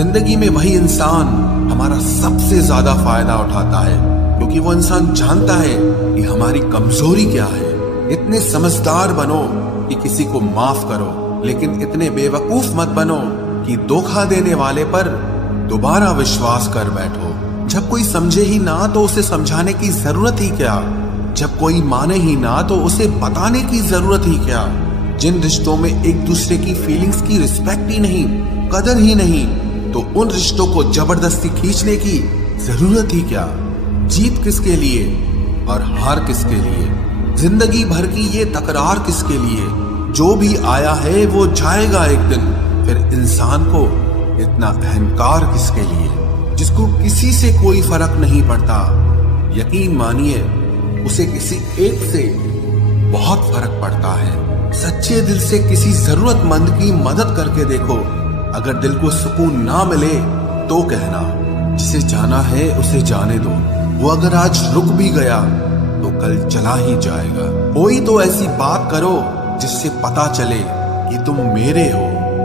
जिंदगी में वही इंसान हमारा सबसे ज्यादा फायदा उठाता है, क्योंकि वो इंसान जानता है कि हमारी कमजोरी क्या है। इतने समझदार बनो कि किसी को माफ करो, लेकिन इतने बेवकूफ मत बनो कि धोखा देने वाले पर दोबारा विश्वास कर बैठो। जब कोई समझे ही ना तो उसे समझाने की जरूरत ही क्या, जब कोई माने ही ना तो उसे बताने की जरूरत ही क्या। जिन रिश्तों में एक दूसरे की फीलिंग्स की रिस्पेक्ट ही नहीं, कदर ही नहीं, तो उन रिश्तों को जबरदस्ती खींचने की जरूरत ही क्या। जीत किसके लिए और हार किसके लिए, जिंदगी भर की ये तकरार किसके लिए। जो भी आया है वो जाएगा एक दिन, फिर इंसान को इतना अहंकार किसके लिए, जिसको किसी से कोई फर्क नहीं पड़ता। यकीन मानिए उसे किसी एक से बहुत फर्क पड़ता है। सच्चे दिल से किसी जरूरतमंद की मदद करके देखो। अगर दिल को सुकून ना मिले तो कहना, जिसे जाना है उसे जाने दो। वो अगर आज रुक भी गया तो कल चला ही जाएगा। कोई तो ऐसी बात करो जिससे पता चले कि तुम मेरे हो।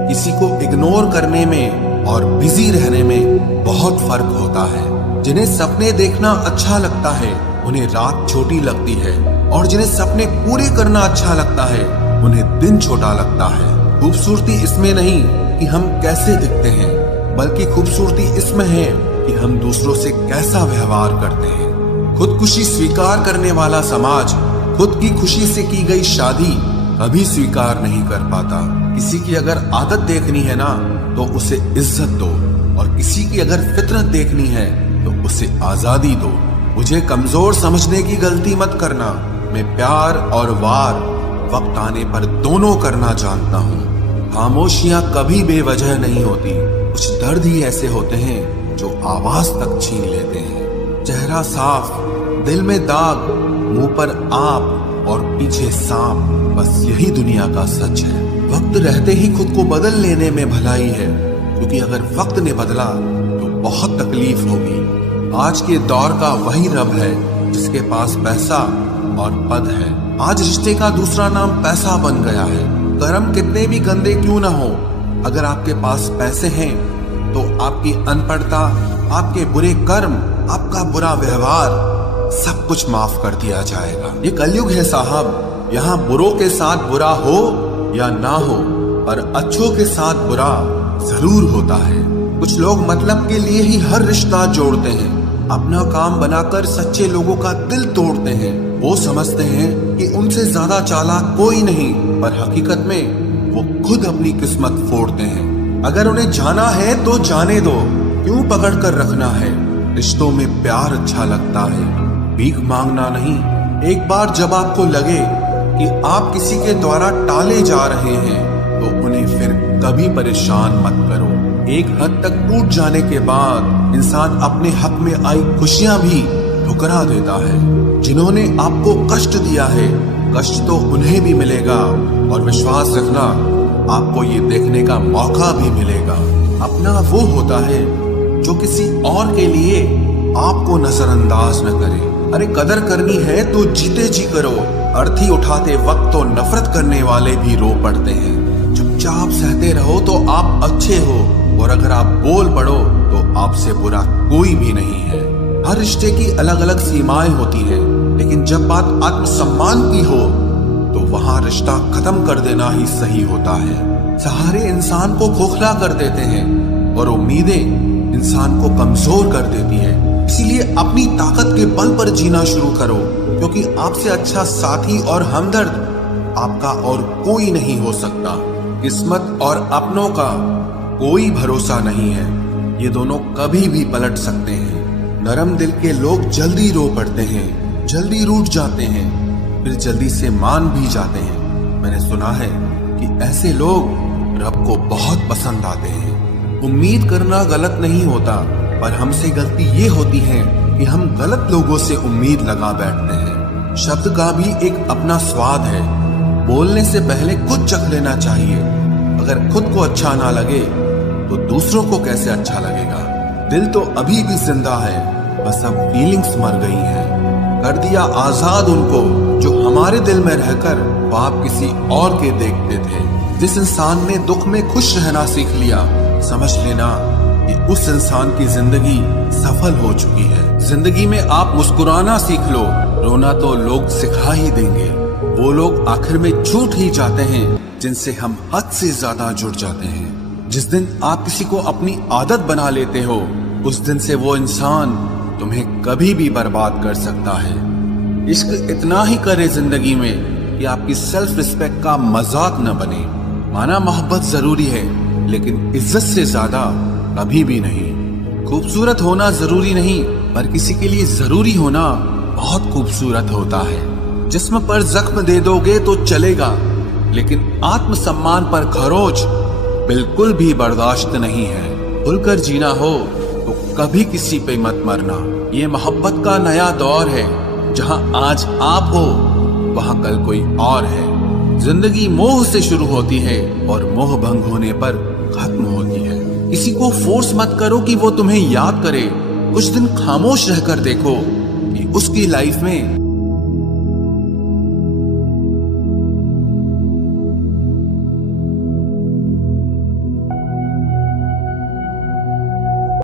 किसी को इग्नोर करने में और बिजी रहने में बहुत फर्क होता है। जिन्हें सपने देखना अच्छा लगता है उन्हें रात छोटी लगती है, और जिन्हें सपने पूरे करना अच्छा लगता है उन्हें दिन छोटा लगता है। खूबसूरती इसमें नहीं कि हम कैसे दिखते हैं, बल्कि खूबसूरती इसमें है कि हम दूसरों से कैसा व्यवहार करते हैं। खुदकुशी स्वीकार करने वाला समाज खुद की खुशी से की गई शादी कभी स्वीकार नहीं कर पाता। किसी की अगर आदत देखनी है ना तो उसे इज्जत दो, और किसी की अगर फितरत देखनी है तो उसे आजादी दो। मुझे कमजोर समझने की गलती मत करना। मैं प्यार और वार वक्त आने पर दोनों करना जानता हूँ। खामोशियां कभी बेवजह नहीं होती। कुछ दर्द ही ऐसे होते हैं जो आवाज तक छीन लेते हैं। चेहरा साफ, दिल में दाग, मुंह पर आप और पीछे सांप, बस यही दुनिया का सच है। वक्त रहते ही खुद को बदल लेने में भलाई है, क्योंकि अगर वक्त ने बदला तो बहुत तकलीफ होगी। आज के दौर का वही रब है जिसके पास पैसा और पद है। आज रिश्ते का दूसरा नाम पैसा बन गया है। कर्म कितने भी गंदे क्यों ना हो, अगर आपके पास पैसे हैं तो आपकी अनपढ़ता, आपके बुरे कर्म, आपका बुरा व्यवहार सब कुछ माफ कर दिया जाएगा। ये कलयुग है साहब, यहाँ बुरों के साथ बुरा हो या ना हो, पर अच्छों के साथ बुरा जरूर होता है। कुछ लोग मतलब के लिए ही हर रिश्ता जोड़ते हैं, अपना काम बनाकर सच्चे लोगों का दिल तोड़ते हैं। वो समझते हैं कि उनसे ज्यादा चालाक कोई नहीं, पर हकीकत में वो खुद अपनी किस्मत फोड़ते हैं। अगर उन्हें जाना है तो जाने दो, क्यों पकड़ कर रखना है। रिश्तों में प्यार अच्छा लगता है, भीख मांगना नहीं। एक बार जब आपको लगे कि आप किसी के द्वारा टाले जा रहे हैं तो उन्हें फिर कभी परेशान मत करो। एक हद तक टूट जाने के बाद इंसान अपने हक में आई खुशियां भी ठुकरा देता है। जिन्होंने आपको कष्ट दिया है, कष्ट तो उन्हें भी मिलेगा, और विश्वास रखना आपको ये देखने का मौका भी मिलेगा। अपना वो होता है जो किसी और के लिए आपको नजरअंदाज न करे। अरे कदर करनी है तो जीते जी करो। अर्थी उठाते वक्त तो नफरत करने वाले भी रो पड़ते हैं। चुपचाप सहते रहो तो आप अच्छे हो, और अगर आप बोल पड़ो तो आपसे बुरा कोई भी नहीं है। हर रिश्ते की अलग अलग सीमाएं होती हैं, लेकिन जब बात आत्मसम्मान की हो तो वहां रिश्ता खत्म कर देना ही सही होता है। सहारे इंसान को खोखला कर देते हैं और उम्मीदें इंसान को कमजोर कर देती है। इसीलिए अपनी ताकत के बल पर जीना शुरू करो, क्योंकि आपसे अच्छा साथी और हमदर्द आपका और कोई नहीं हो सकता। किस्मत और अपनों का कोई भरोसा नहीं है, ये दोनों कभी भी पलट सकते हैं। नरम दिल के लोग जल्दी रो पड़ते हैं, जल्दी रूठ जाते हैं, फिर जल्दी से मान भी जाते हैं। मैंने सुना है कि ऐसे लोग रब को बहुत पसंद आते हैं। उम्मीद करना गलत नहीं होता, पर हमसे गलती ये होती है कि हम गलत लोगों से उम्मीद लगा बैठते हैं। शब्द का भी एक अपना स्वाद है, बोलने से पहले खुद चख लेना चाहिए। अगर खुद को अच्छा ना लगे तो दूसरों को कैसे अच्छा लगेगा। दिल तो अभी भी जिंदा है, बस अब फीलिंग्स मर गई हैं। कर दिया आजाद उनको जो हमारे दिल में रहकर ख्वाब किसी और के देखते थे। जिस इंसान ने दुख में खुश रहना सीख लिया, समझ लेना कि उस इंसान की जिंदगी सफल हो चुकी है। जिंदगी में आप मुस्कुराना सीख लो, रोना तो लोग सिखा ही देंगे। वो लोग आखिर में छूट ही जाते हैं जिनसे हम हद से ज्यादा जुड़ जाते हैं। जिस दिन आप किसी को अपनी आदत बना लेते हो, उस दिन से वो इंसान तुम्हें कभी भी बर्बाद कर सकता है। इश्क इतना ही करे जिंदगी में कि आपकी सेल्फ रिस्पेक्ट का मजाक न बने। माना मोहब्बत जरूरी है, लेकिन इज्जत से ज्यादा कभी भी नहीं। खूबसूरत होना जरूरी नहीं, पर किसी के लिए जरूरी होना बहुत खूबसूरत होता है। जिस्म पर जख्म दे दोगे तो चलेगा, लेकिन आत्मसम्मान पर खरोच बिल्कुल भी बर्दाश्त नहीं है। खुलकर जीना हो तो कभी किसी पे मत मरना। ये मोहब्बत का नया दौर है, जहां आज आप हो वहां कल कोई और है। जिंदगी मोह से शुरू होती है और मोह भंग होने पर खत्म होती है। किसी को फोर्स मत करो कि वो तुम्हें याद करे। कुछ दिन खामोश रहकर देखो कि उसकी लाइफ में